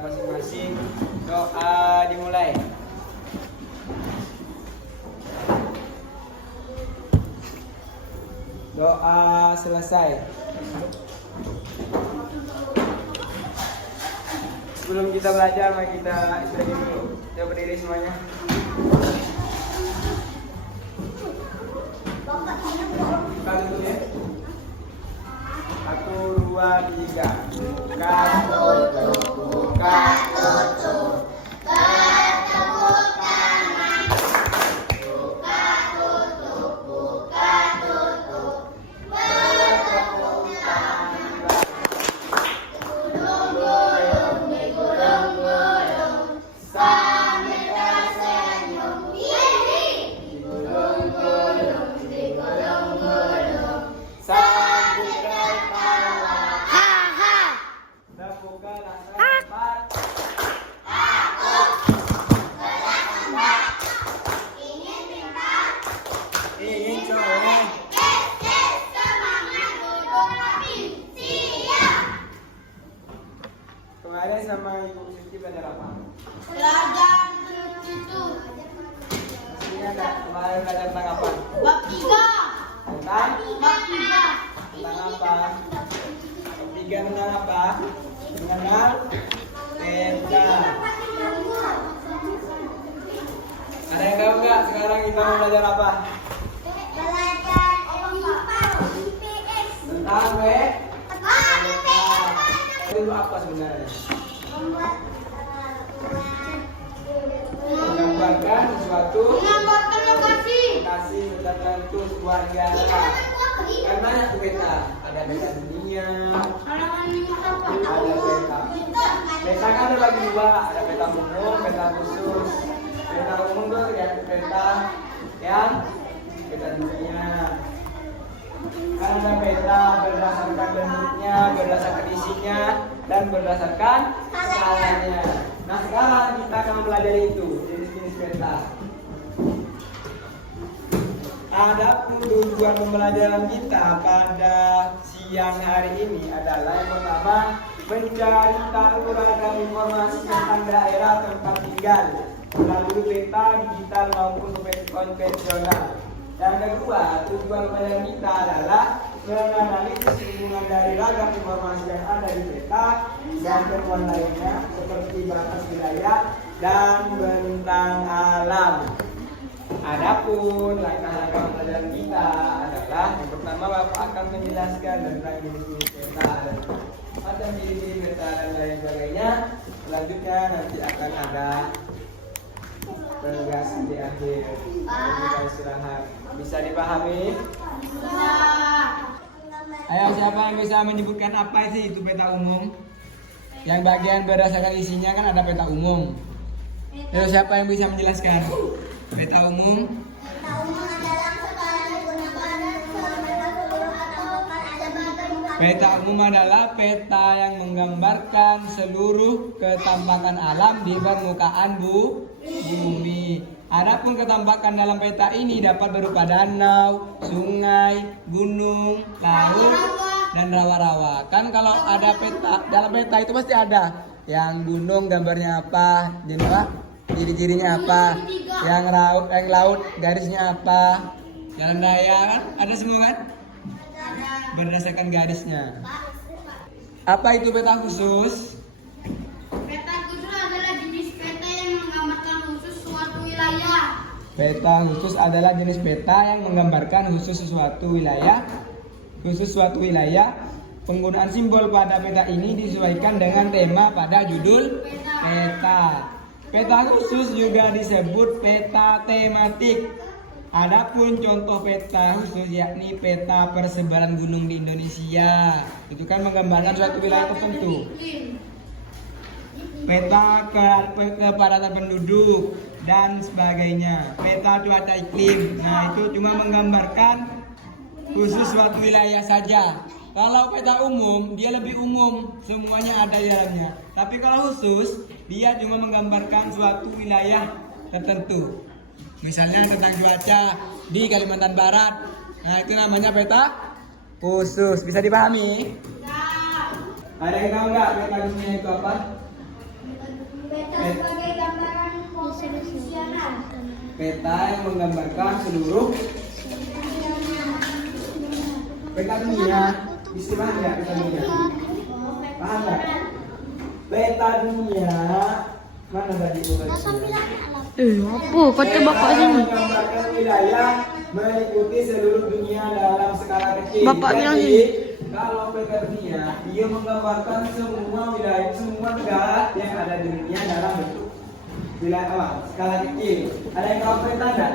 masing-masing. Doa dimulai. Doa selesai. Sebelum kita belajar, mari kita istirahat dulu. Coba berdiri semuanya. Buka dulu ya. 1, 2, 3. Buka tutup, buka tutup. Bertepuk tangan. Buka tutup, buka tutup. Bertepuk tangan. Digulung-gulung, digulung-gulung, sambil tersenyum. Digulung-gulung, digulung-gulung, sambil tertawa. Tepukkan angka 4. Ingin coba. Kemarin sama Ibu Siti belajar apa? Belajar cucu. Ini ada kemarin belajar tentang apa? Bab 3. Tentang Bab 3. tentang apa? Tiga tentang apa? Mengenal peta. Ada yang tahu nggak sekarang kita mau belajar apa? Belajar IPS. Tentang peta. Itu apa sebenarnya? Menggambarkan sesuatu Menggambarkan lokasi. lokasi tertentu sebuah negara. Kan banyak tuh peta. Ada peta dunia, ada peta. Peta kan ada bagi dua, ada peta umum, peta khusus. Peta umum itu ya peta yang peta dunia. Kan ada peta berdasarkan bentuknya, berdasarkan isinya, dan berdasarkan skalanya. Nah sekarang kita akan mempelajari itu jenis-jenis peta. Adapun tujuan pembelajaran kita pada siang hari ini adalah yang pertama mencari tahu ragam informasi tentang daerah tempat tinggal melalui peta digital maupun konvensional. Yang kedua, tujuan pembelajaran kita adalah menganalisis hubungan dari ragam informasi yang ada di peta dan temuan lainnya seperti batas wilayah dan bentang alam. Adapun langkah-langkah pembelajaran kita adalah yang pertama Bapak akan menjelaskan tentang jenis-jenis peta dan macam jenis peta dan lain sebagainya. Selanjutnya nanti akan ada penjelasan di akhir. Kita istirahat. Bisa dipahami? Bisa. Ayo siapa yang bisa menyebutkan apa sih itu peta umum? Yang bagian berdasarkan isinya kan ada peta umum. Ayo siapa yang bisa menjelaskan? Peta umum. Peta umum adalah skala digunakan secara seluruh atau ada bagian. Peta umum adalah peta yang menggambarkan seluruh ketampakan alam di permukaan bumi. Adapun ketampakan dalam peta ini dapat berupa danau, sungai, gunung, laut, dan rawa-rawa. Kan kalau ada peta, dalam peta itu pasti ada yang gunung gambarnya apa, ciri-cirinya apa, yang laut garisnya apa, jalan raya kan ada semua kan? Berdasarkan garisnya. Apa itu peta khusus? Peta khusus adalah jenis peta yang menggambarkan khusus suatu wilayah. Peta khusus adalah jenis peta yang menggambarkan khusus suatu wilayah. Penggunaan simbol pada peta ini disesuaikan dengan tema pada judul peta. Peta khusus juga disebut peta tematik. Adapun contoh peta khusus yakni peta persebaran gunung di Indonesia. Itu kan menggambarkan suatu wilayah tertentu. Peta kepadatan penduduk dan sebagainya. Peta cuaca iklim. Nah, itu cuma menggambarkan khusus suatu wilayah saja. Kalau peta umum, dia lebih umum, semuanya ada di dalamnya. Tapi kalau khusus, dia cuma menggambarkan suatu wilayah tertentu. Misalnya tentang cuaca di Kalimantan Barat. Nah, itu namanya peta khusus. Bisa dipahami? Ada yang tahu nggak peta khususnya itu apa? Peta sebagai gambaran proporsional. Peta yang menggambarkan seluruh peta dunia. Istilah nggak peta dunia? Paham nggak? Peta dunia mana tadi peta dunia? Apa kata bapak sini? Menggambarkan wilayah meliputi seluruh dunia dalam skala kecil. Bapak bilang Jadi, sini. kalau peta dunia, dia menggambarkan semua wilayah, semua negara yang ada di dunia dalam bentuk wilayah apa? Skala kecil. Ada yang tahu peta enggak?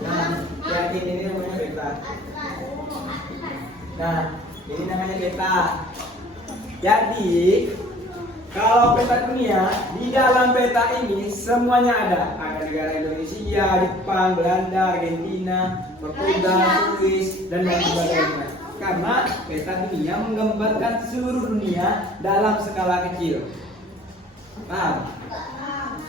Nah, yakin ini namanya peta. Nah, ini namanya peta. Jadi, kalau peta dunia, di dalam peta ini semuanya ada. Ada negara Indonesia, Jepang, Belanda, Argentina, Portugal, Swiss, dan lain sebagainya. Karena peta dunia menggambarkan seluruh dunia dalam skala kecil. Paham?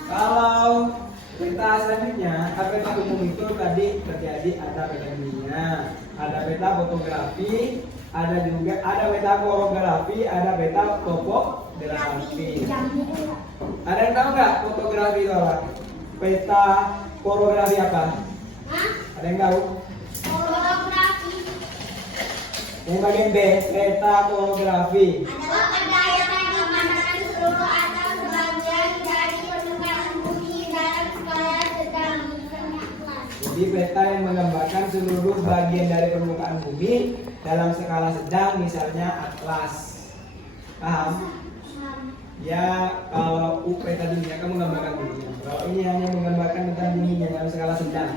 Kalau peta selanjutnya, peta umum itu tadi terjadi ada peta dunia, ada peta fotografi, ada juga ada peta korografi, ada peta topografi. Ada yang tahu nggak fotografi itu apa? Peta korografi apa? Ada yang tahu? Fotografi Yang bagian B, peta korografi. adalah peta yang menggambarkan seluruh atau sebagian dari permukaan bumi dalam skala sedang. Jadi peta yang menggambarkan seluruh bagian dari permukaan bumi dalam skala sedang, misalnya atlas. Paham? Ya, kalau peta dunia kan menggambarkan dunia. Kalau ini hanya menggambarkan tentang dunia dalam skala sedang.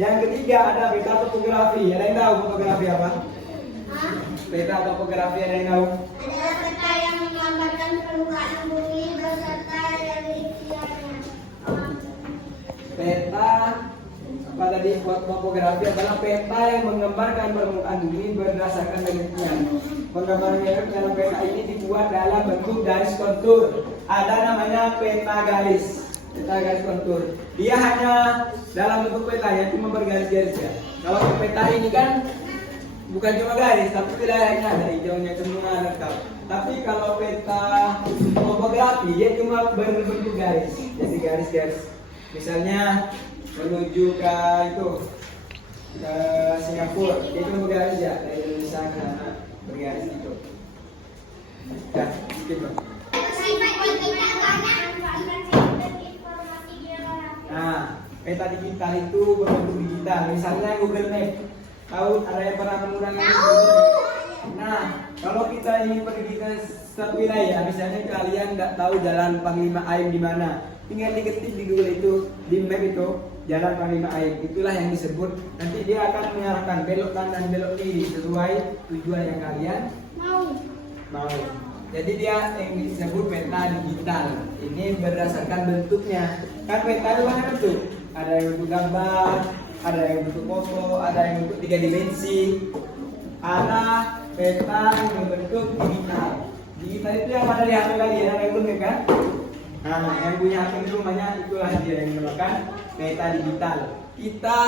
Yang ketiga ada peta topografi. Ada yang tahu fotografi apa? Peta topografi ada yang tahu? Adalah peta yang menggambarkan permukaan bumi beserta reliefnya. Peta apa tadi? Topografi adalah peta yang menggambarkan permukaan bumi berdasarkan reliefnya. Penggambaran dalam peta ini dibuat dalam bentuk garis kontur. Ada namanya peta garis. Peta garis kontur. Dia hanya dalam bentuk petanya cuma bergaris-garis ya. Kalau peta ini kan bukan cuma garis, tapi wilayahnya ada hijaunya semua lengkap. Tapi kalau peta topografi dia cuma berbentuk garis. Jadi garis-garis. Misalnya menuju ke itu ke Singapura, dia cuma bergaris ya dari Indonesia ke sana bergaris itu. Ya, gitu. Nah, peta digital itu berbentuk digital. Misalnya Google Map. Tahu ada yang pernah menggunakan Google Map? Nah, kalau kita ini pergi ke satu wilayah, misalnya kalian nggak tahu jalan Panglima Aim di mana, tinggal diketik di Google itu, di map itu, jalan Panglima Aim. Itulah yang disebut. Nanti dia akan mengarahkan belok kanan, belok kiri sesuai tujuan yang kalian mau. Jadi dia yang disebut peta digital. Ini berdasarkan bentuknya. Kan peta itu banyak bentuk. Ada yang bentuk gambar, ada yang bentuk foto, ada yang bentuk 3 dimensi. Ada peta yang berbentuk digital. Digital itu yang ada di HP kalian, ada yang belum kan? Nah, yang punya HP itu namanya itulah dia yang dinamakan peta digital. Kita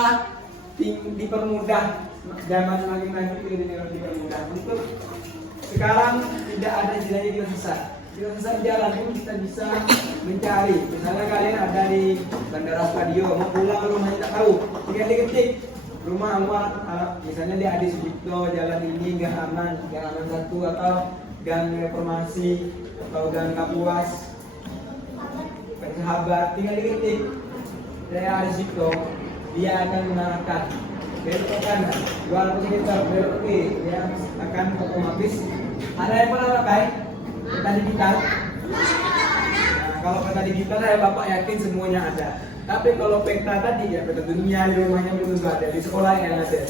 dipermudah, zaman semakin maju kita dipermudah untuk sekarang tidak ada istilahnya kita sesat jalan pun kita bisa mencari. Misalnya kalian ada di Bandara Spadio, mau pulang ke rumah tidak tahu, tinggal diketik rumah Anwar, misalnya di Adi Sucipto, jalan ini gang aman 1 atau gang Reformasi atau gang Kapuas, Sahabat, tinggal diketik saya Adi Sucipto, dia akan mengarahkan belok ke kanan, 200 meter belok ke kiri, dia akan otomatis. Ada yang pernah pakai peta digital? Nah, kalau peta digital saya bapak yakin semuanya ada. Tapi kalau peta tadi ya peta dunia di rumahnya belum ada, di sekolah yang ada.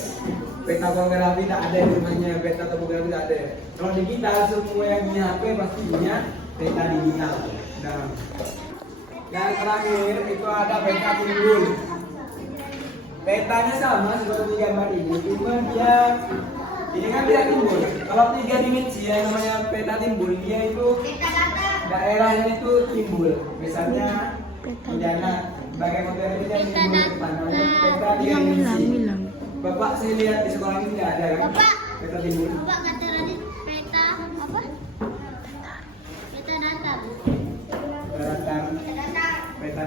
Peta topografi tak ada di rumahnya, peta topografi tak ada. Kalau digital semua yang punya HP pasti punya peta digital. Nah, yang terakhir itu ada peta timbul. Petanya sama seperti gambar ini, cuma dia ini kan tidak timbul. Kalau 3 dimensi yang namanya peta timbul, dia itu daerahnya itu timbul. Misalnya Udana, sebagai model ini yang timbul depan, namanya peta 3 dimensi. Bapak saya lihat di sekolah ini tidak ada kan? Peta timbul. Bapak kata Radit peta apa? Peta datar.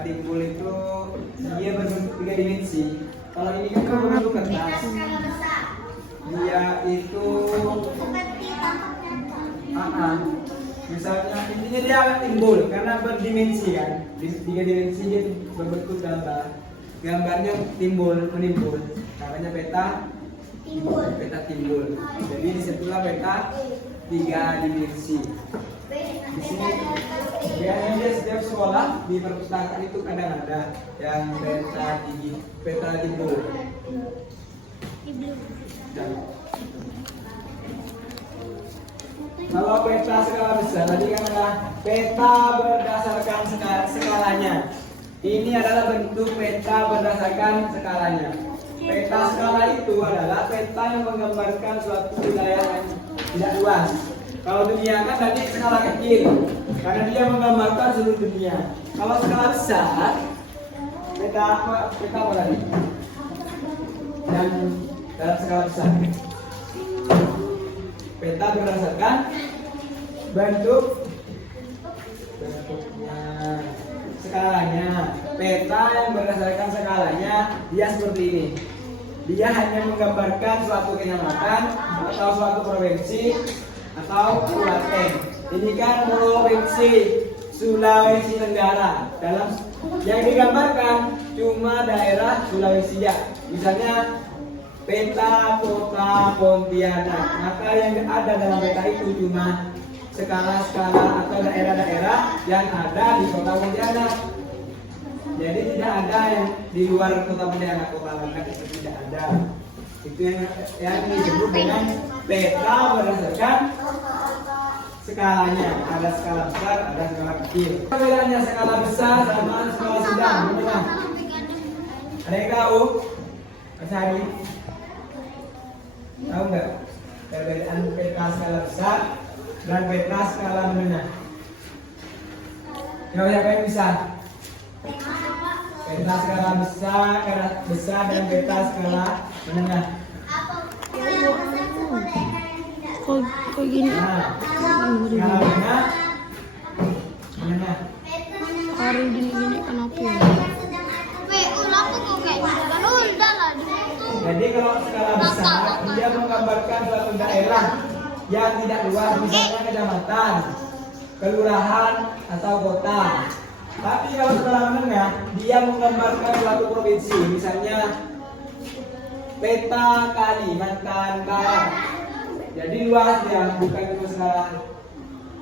timbul itu dia berbentuk 3 dimensi. Kalau ini kan berbentuk kertas. Skala besar. Dia itu Seperti misalnya intinya dia akan timbul karena berdimensi kan. Di 3 dimensi dia berbentuk gambar. Gambarnya menimbul. Namanya peta timbul. Jadi disitulah peta 3 dimensi. Di sini biasanya dia setiap sekolah di perpustakaan itu kadang ada yang peta timbul. Dan kalau peta skala besar tadi kan adalah peta berdasarkan skalanya. Ini adalah bentuk peta berdasarkan skalanya. Peta skala itu adalah peta yang menggambarkan suatu wilayah yang tidak luas. Kalau dunia kan tadi skala kecil, karena dia menggambarkan seluruh dunia. Kalau skala besar, peta apa tadi? Dan dalam skala besar, peta berdasarkan bentuknya, skalanya. Peta yang berdasarkan skalanya dia seperti ini. Dia hanya menggambarkan suatu kecamatan atau suatu provinsi atau kabupaten. Ini kan provinsi Sulawesi Tenggara. Dalam yang digambarkan cuma daerah Sulawesi ya. Misalnya peta kota Pontianak. Maka yang ada dalam peta itu cuma skala-skala atau daerah-daerah yang ada di kota Pontianak. Jadi tidak ada yang di luar kota Pontianak, kota Langkat itu tidak ada. Itu yang disebut dengan peta berdasarkan skalanya. Ada skala besar, ada skala kecil. Bedanya skala besar sama skala sedang, gimana? Ada yang tahu? Mas Hari? Tahu nggak perbedaan peta skala besar dan peta skala menengah? Siapa yang bisa? Peta skala besar dan peta skala menengah. Kok gini? Nah, skala menengah. Hari gini kenapa ya? Jadi kalau skala besar dia menggambarkan suatu daerah yang tidak luas, misalnya kecamatan, kelurahan atau kota. Tapi kalau skala menengah dia menggambarkan suatu provinsi, misalnya peta Kalimantan Barat. Jadi luas ya, bukan cuma skala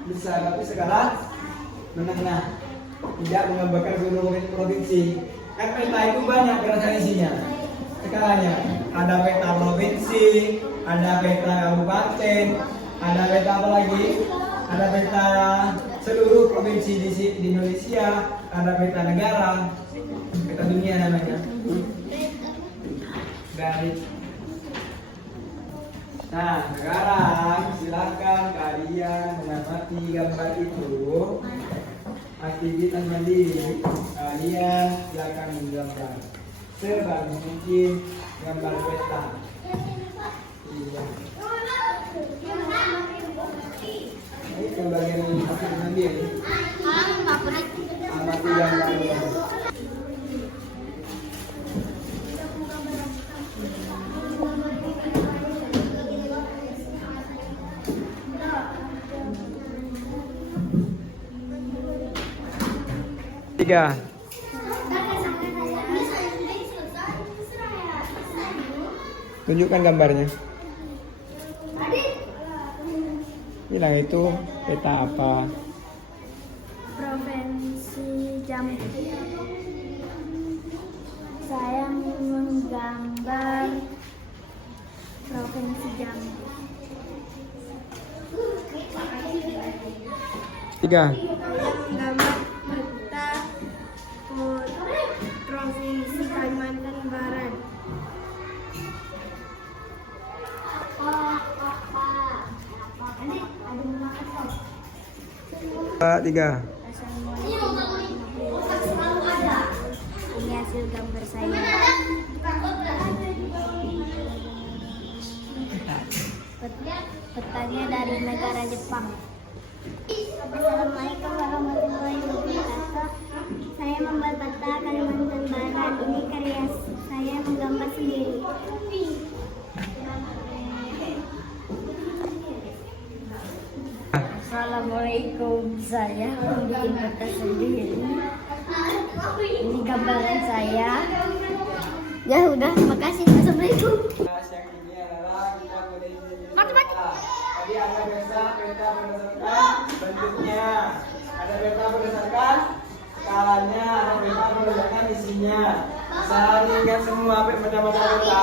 besar, tapi skala menengah. Tidak menggambarkan seluruh provinsi. Kan peta itu banyak berdasarkan isinya. Skalanya ada peta provinsi, ada peta kabupaten, ada peta apa lagi? Ada peta seluruh provinsi di Indonesia, ada peta negara, peta dunia namanya. Garis. Nah, sekarang silakan kalian mengamati gambar itu. Aktivitas mandiri, kalian silakan menggambar sebagus mungkin gambar peta. Iya. Itu bagian aktivitas mandiri. Amati gambarnya. Tiga. Tunjukkan gambarnya. Bilang itu peta apa? Provinsi Jambi. Saya menggambar Provinsi Jambi. Tiga. Menggambar peta Provinsi Kalimantan Barat. Tiga. Ini hasil gambar saya. Petanya dari negara Jepang. Assalamualaikum warahmatullahi wabarakatuh. Saya membuat peta Assalamualaikum, saya bikin peta sendiri. Ini gambaran saya. Ya udah, makasih. Assalamualaikum. Kelas yang ini adalah kita boleh peta. Tadi ada peta berdasarkan bentuknya, ada peta berdasarkan skalanya, ada peta berdasarkan isinya. Saya ingat semua peta-peta peta.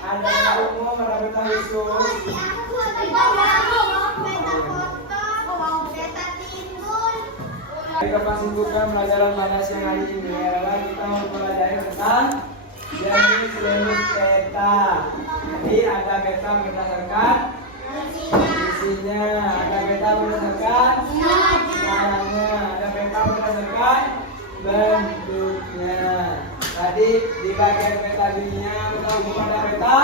Ada peta umum, ada peta khusus. Kita kesibukan pelajaran manas yang hari ini adalah kita mempelajari tentang jenis peta. Jadi ada peta berdasarkan isinya, ada peta berdasarkan skalanya, ada peta berdasarkan bentuknya. Tadi di bagian peta dunia kita umum ada peta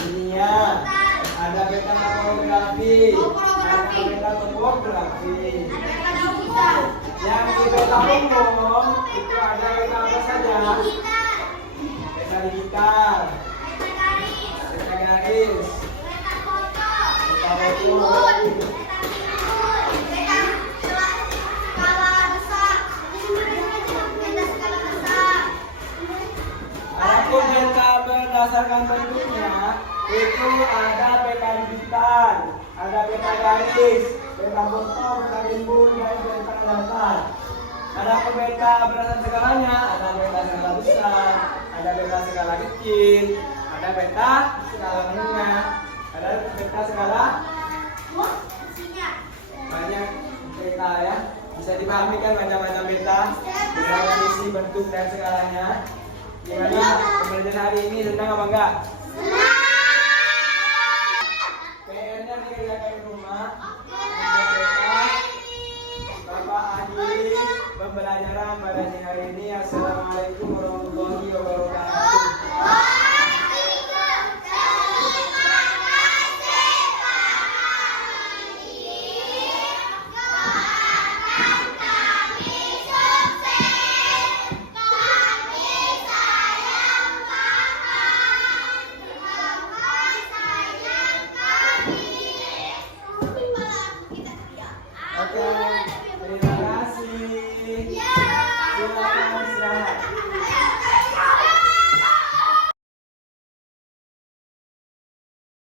dunia, ada peta topografi, ada peta topografi. Yang di peta umum itu ada peta apa saja? Peta digital, peta garis, peta foto. Adapun peta berdasarkan bentuknya itu ada peta digital, ada peta garis, peta foto, peta timbul, dan peta datar. Adapun peta berdasarkan skalanya ada peta skala besar, ada peta skala kecil, ada peta skala menengah, ada peta skala banyak peta ya. Bisa dipahami kan macam-macam peta dengan isi, bentuk dan skalanya. Gimana pembelajaran hari ini, senang apa enggak? PR-nya dikerjakan di rumah. Bapak akhiri pembelajaran pada hari ini. Assalamualaikum warahmatullahi wabarakatuh.